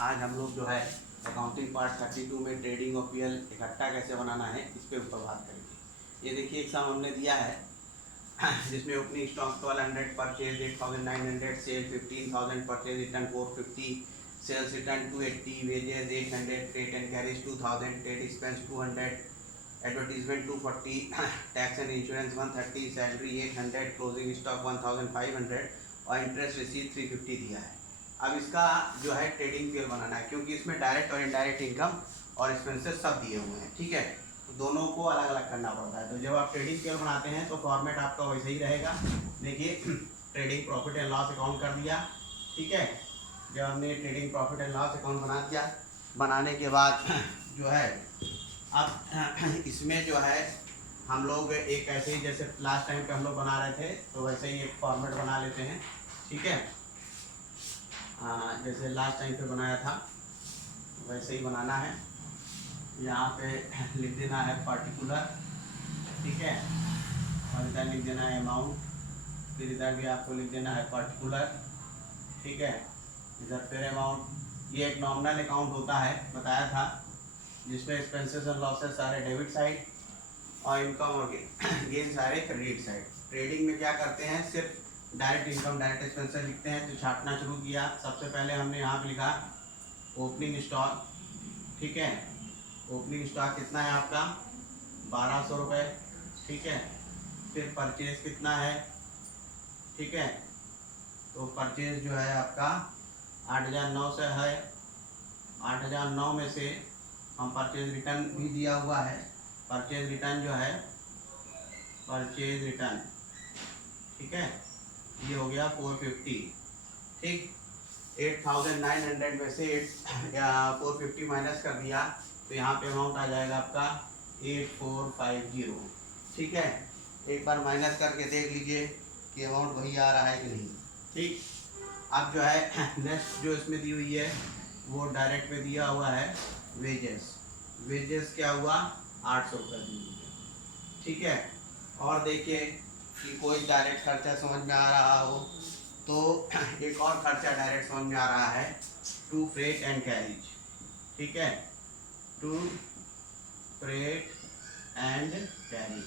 आज हम लोग जो है अकाउंटिंग पार्ट 32 में ट्रेडिंग ऑफ पीएल इकट्ठा कैसे बनाना है इस पे ऊपर बात करेंगे। ये देखिए एक सम हमने दिया है जिसमें opening stock 1200, purchase 8900, sale 15000, purchase return 450, sales return 280, wages 800, trade and carriage 2000, trade expense 200, advertisement 240, tax and insurance 130, salary 800, closing stock 1500 और इंटरेस्ट रिसीव 350 दिया है। अब इसका जो है ट्रेडिंग पीएल बनाना है क्योंकि इसमें डायरेक्ट और इनडायरेक्ट इनकम और एक्सपेंसेस सब दिए हुए हैं, ठीक है। तो दोनों को अलग अलग करना पड़ता है। तो जब आप ट्रेडिंग पीएल बनाते हैं तो फॉर्मेट आपका वैसे ही रहेगा। देखिए trading profit and loss account कर दिया, ठीक है। जब हमने trading profit and loss account बना दिया, बनाने के बाद जो है अब इसमें जो है हम लोग एक ऐसे ही जैसे लास्ट टाइम पे हम लोग बना रहे थे तो वैसे ही एक फॉर्मेट बना लेते हैं, ठीक है। जैसे लास्ट टाइम पे बनाया था वैसे ही बनाना है। यहाँ पे लिख देना है पर्टिकुलर, ठीक है, और इधर लिख देना है अमाउंट, फिर इधर भी आपको लिख देना है पर्टिकुलर, ठीक है, इधर फिर अमाउंट। ये एक नॉमिनल अकाउंट होता है, बताया था, जिसमें एक्सपेंसेस और लॉसेस सारे डेबिट साइड और इनकम और गेन सारे क्रेडिट साइड। ट्रेडिंग में क्या करते हैं, सिर्फ डायरेक्ट इनकम डायरेक्ट एक्सपेंसेस लिखते हैं। तो छाटना शुरू किया, सबसे पहले हमने यहाँ पे लिखा ओपनिंग स्टॉक, ठीक है। ओपनिंग स्टॉक कितना है आपका 1200 रुपये, ठीक है। फिर परचेज कितना है, ठीक है, तो परचेज जो है आपका 8009 से है। 8009 में से हम परचेज रिटर्न भी दिया हुआ है। परचेज रिटर्न जो है परचेज रिटर्न, ठीक है, ये हो गया 450, ठीक। 8900 में से 450 माइनस कर दिया तो यहाँ पे अमाउंट आ जाएगा आपका 8450, ठीक है। एक बार माइनस करके देख लीजिए कि अमाउंट वही आ रहा है कि नहीं, ठीक। अब जो है नेक्स्ट जो इसमें दी हुई है वो डायरेक्ट में दिया हुआ है वेजेस। वेजेस क्या हुआ 800 रुपये दी हुई है, ठीक है। और देखिए कि कोई डायरेक्ट खर्चा समझ में आ रहा हो तो एक और खर्चा डायरेक्ट समझ में आ रहा है, टू फ्रेट एंड कैरीज, ठीक है, to freight and carriage.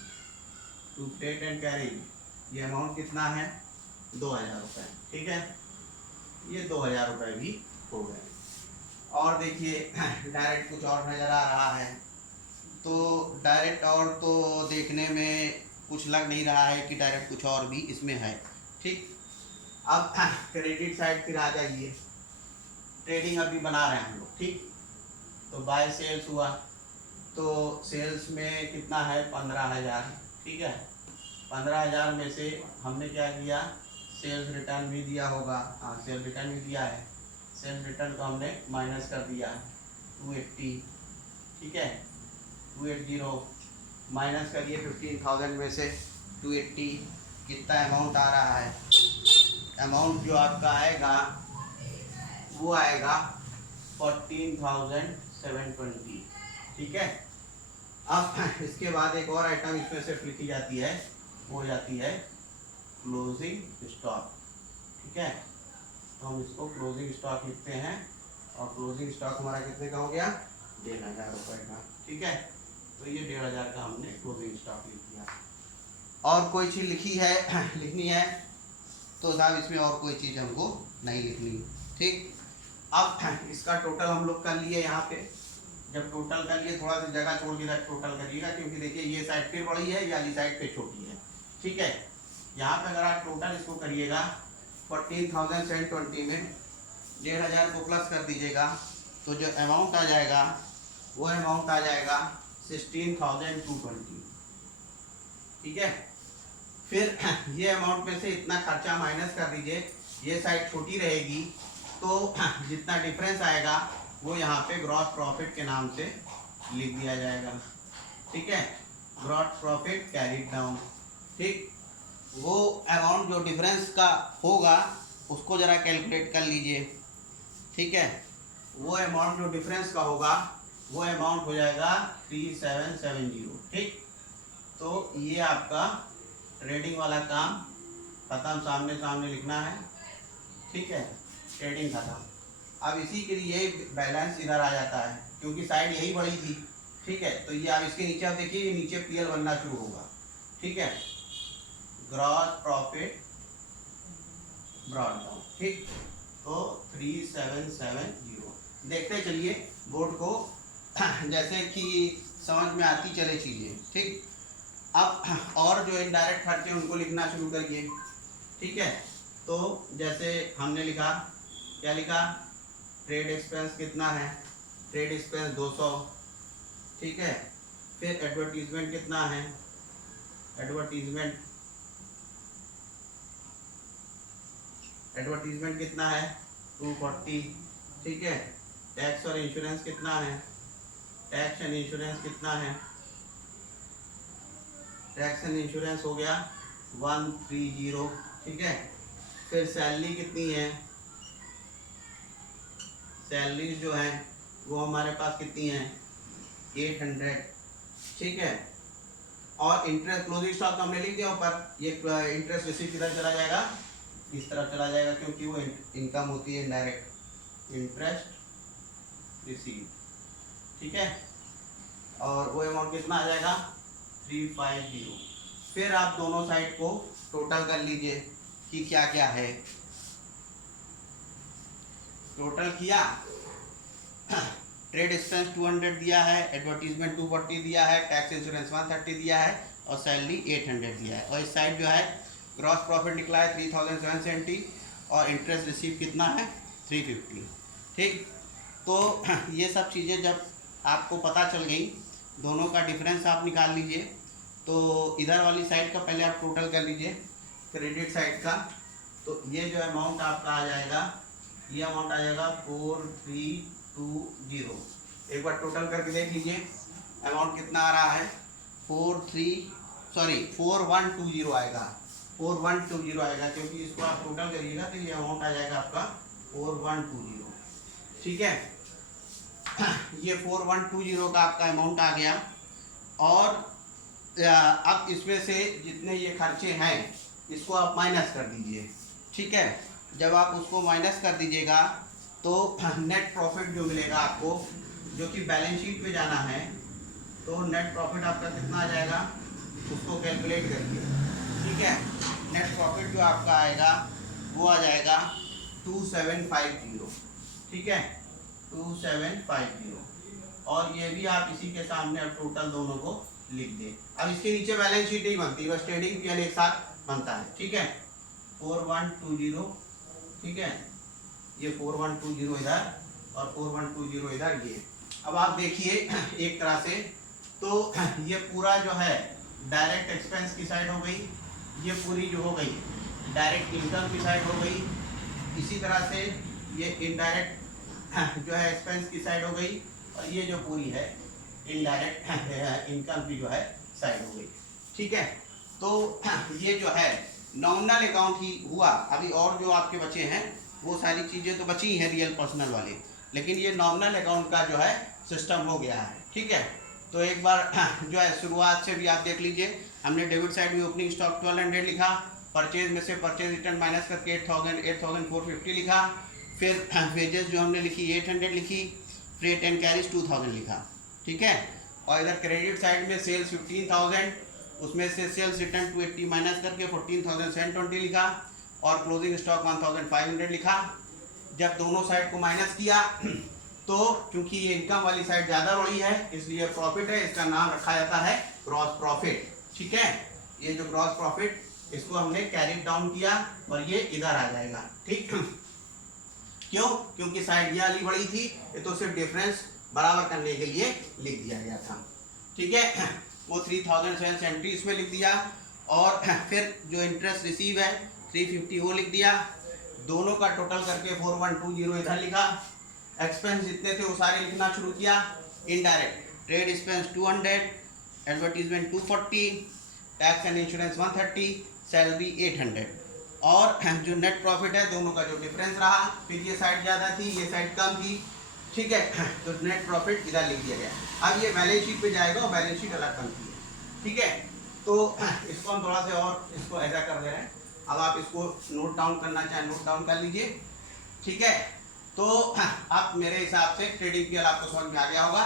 To freight and carriage ये अमाउंट कितना है 2000 रुपये, ठीक है, ये 2000 रुपये भी हो गए। और देखिए डायरेक्ट कुछ और नज़र आ रहा है, तो डायरेक्ट और तो देखने में कुछ लग नहीं रहा है कि डायरेक्ट कुछ और भी इसमें है, ठीक। अब क्रेडिट साइड फिर आ जाइए। ट्रेडिंग अभी बना रहे हैं हम लोग, ठीक। तो बाय सेल्स हुआ, तो सेल्स में कितना है 15000, ठीक है। 15000 में से हमने क्या किया, सेल्स रिटर्न भी दिया होगा, हाँ सेल्स रिटर्न भी दिया है। सेल्स रिटर्न को हमने माइनस कर दिया 280, ठीक है, 280 माइनस करिए 15000 में से 280, कितना अमाउंट आ रहा है। अमाउंट जो आपका आएगा वो आएगा 14720, ठीक है। अब इसके बाद एक और आइटम इसमें से लिखी जाती है, वो हो जाती है क्लोजिंग स्टॉक, ठीक है। तो हम इसको क्लोजिंग स्टॉक लिखते हैं और क्लोजिंग स्टॉक हमारा कितने का हो गया 1500 रुपये का, ठीक है। तो ये 1500 का हमने क्लोजिंग स्टॉक लिख दिया। और कोई चीज़ लिखनी है तो साहब इसमें और कोई चीज़ हमको नहीं लिखनी, ठीक। अब इसका टोटल हम लोग कर लिए यहाँ पे। जब टोटल कर लिए थोड़ा सा जगह छोड़ के टोटल करिएगा, क्योंकि देखिए ये साइड फिर बड़ी है, ये वाली साइड पे छोटी है, ठीक है। यहाँ पे अगर आप टोटल इसको करिएगा 14720 में 1500 को प्लस कर दीजिएगा तो जो अमाउंट आ जाएगा वो अमाउंट आ जाएगा 16220, ठीक है। फिर ये अमाउंट में से इतना खर्चा माइनस कर दीजिए, ये साइड छोटी रहेगी तो जितना डिफरेंस आएगा वो यहाँ पे ग्रॉस प्रॉफिट के नाम से लिख दिया जाएगा, ठीक है। ग्रॉस प्रॉफिट कैरीड डाउन, ठीक। वो अमाउंट जो डिफरेंस का होगा उसको ज़रा कैलकुलेट कर लीजिए, ठीक है। वो अमाउंट जो डिफरेंस का होगा वो अमाउंट हो जाएगा 3770, ठीक। तो ये आपका ट्रेडिंग वाला काम खत्म, सामने सामने लिखना है, ठीक है, ट्रेडिंग खत्म। अब इसी के लिए बैलेंस इधर आ जाता है क्योंकि साइड यही बड़ी थी, ठीक है। तो ये अब इसके नीचे आप देखिए, ये नीचे पीएल बनना शुरू होगा, ठीक है, ग्रॉस प्रॉफिट ब्रॉट डाउन, ठीक। तो 3770 देखते चलिए बोर्ड को जैसे कि समझ में आती चले चीजें, ठीक। अब और जो इनडायरेक्ट खर्चे उनको लिखना शुरू करिए, ठीक है। तो जैसे हमने लिखा, क्या लिखा, ट्रेड एक्सपेंस कितना है, ट्रेड एक्सपेंस 200, ठीक है। फिर एडवर्टीजमेंट कितना है, एडवर्टीजमेंट कितना है 240, ठीक है। टैक्स और इंश्योरेंस कितना है, टैक्स एंड इंश्योरेंस कितना है, टैक्स एंड इंश्योरेंस हो गया 130, ठीक है। फिर सैलरी कितनी है, सैलरी जो है वो हमारे पास कितनी है 800, ठीक है। और इंटरेस्ट क्लोजिंग स्टॉक हमने लिख दिया ऊपर, ये इंटरेस्ट रिसीव किधर चला जाएगा, इस तरफ चला जाएगा क्योंकि वो इनकम होती है डायरेक्ट, इंटरेस्ट रिसीव, ठीक है। और वो अमाउंट कितना आ जाएगा 350। फिर आप दोनों साइड को टोटल कर लीजिए कि क्या क्या है, टोटल किया, ट्रेड एक्सपेंस 200 दिया है, एडवर्टीजमेंट 240 दिया है, टैक्स इंश्योरेंस 130 दिया है और सैलरी 800 दिया है। और इस साइड जो है ग्रॉस प्रॉफिट निकला है 3770 और इंटरेस्ट रिसीव कितना है 350, ठीक। तो ये सब चीज़ें जब आपको पता चल गई, दोनों का डिफरेंस आप निकाल लीजिए। तो इधर वाली साइड का पहले आप टोटल कर लीजिए, क्रेडिट साइड का। तो ये जो अमाउंट आपका आ जाएगा, ये अमाउंट आ जाएगा 4320। एक बार टोटल करके देख लीजिए अमाउंट कितना आ रहा है, 4120 आएगा, 4120 आएगा, क्योंकि इसको आप टोटल करिएगा तो ये अमाउंट आ जाएगा आपका 4120, ठीक है। ये 4120 का आपका अमाउंट आ गया। और अब इसमें से जितने ये खर्चे हैं इसको आप माइनस कर दीजिए, ठीक है। जब आप उसको माइनस कर दीजिएगा तो नेट प्रॉफिट जो मिलेगा आपको, जो कि बैलेंस शीट पे जाना है, तो नेट प्रॉफिट आपका कितना आ जाएगा उसको कैलकुलेट करिए, ठीक है। नेट प्रॉफिट जो आपका आएगा वो आ जाएगा 2750, ठीक है, 2750। और ये भी आप इसी के सामने अब टोटल दोनों को लिख दें। अब इसके नीचे बैलेंस शीट नहीं बनती, बस ट्रेडिंग पीएल एक साथ बनता है, ठीक है। 4120, ठीक है, ये 4120 इधर और 4120 इधर, ये। अब आप देखिए एक तरह से, तो ये पूरा जो है डायरेक्ट एक्सपेंस की साइड हो गई, ये पूरी जो हो गई डायरेक्ट इनकम की साइड हो गई, इसी तरह से ये इनडायरेक्ट जो है एक्सपेंस की साइड हो गई, और ये जो पूरी है इनडायरेक्ट इनकम की जो है साइड हो गई, ठीक है। तो ये जो है नॉमिनल अकाउंट ही हुआ। अभी और जो आपके बचे हैं वो सारी चीज़ें तो बची हैं रियल पर्सनल वाले, लेकिन ये नॉमिनल अकाउंट का जो है सिस्टम हो गया है, ठीक है। तो एक बार जो है शुरुआत से भी आप देख लीजिए, हमने डेबिट साइड में ओपनिंग स्टॉक 1200 लिखा, परचेज में से परचेज रिटर्न माइनस करके 8450 लिखा, फिर वेजेस जो हमने लिखी 800 लिखी, फ्रेट एंड कैरीज 2000 लिखा, ठीक है। और इधर क्रेडिट साइड में सेल्स 15000, उसमें से सेल्स रिटर्न 280 माइनस करके 14720 लिखा, और क्लोजिंग स्टॉक 1500 लिखा। जब दोनों साइड को माइनस किया तो क्योंकि ये इनकम वाली साइड ज़्यादा बड़ी है इसलिए प्रॉफिट है, इसका नाम रखा जाता है ग्रॉस प्रॉफिट, ठीक है। ये जो ग्रॉस प्रॉफिट, इसको हमने कैरी डाउन किया और ये इधर आ जाएगा, ठीक। क्यों? क्योंकि साइड ये वाली बड़ी थी, ये तो सिर्फ डिफरेंस बराबर करने के लिए लिख दिया गया था, ठीक है। वो 3770 इसमें लिख दिया, और फिर जो इंटरेस्ट रिसीव है 350 वो लिख दिया, दोनों का टोटल करके 4120 इधर लिखा। एक्सपेंस जितने थे वो सारे लिखना शुरू किया। Indirect trade expense 200, advertisement 240, tax and insurance 130, salary 800, और जो नेट प्रॉफिट है दोनों का जो डिफरेंस रहा, फिर ये साइड ज़्यादा थी ये साइड कम थी, ठीक है। तो नेट प्रॉफिट इधर लिख दिया गया। अब ये बैलेंस शीट पे जाएगा और बैलेंस शीट अलग बनती है, ठीक है। तो इसको हम थोड़ा सा और इसको ऐसा कर दे रहे हैं। अब आप इसको नोट डाउन करना चाहें नोट डाउन कर लीजिए, ठीक है। तो तो आप मेरे हिसाब से ट्रेडिंग पीएल आपको समझ में आ गया होगा।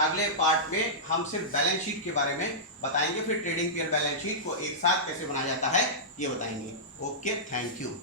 अगले पार्ट में हम सिर्फ बैलेंस शीट के बारे में बताएंगे, फिर ट्रेडिंग पीएल बैलेंस शीट को एक साथ कैसे बनाया जाता है ये बताएंगे। Okay, thank you.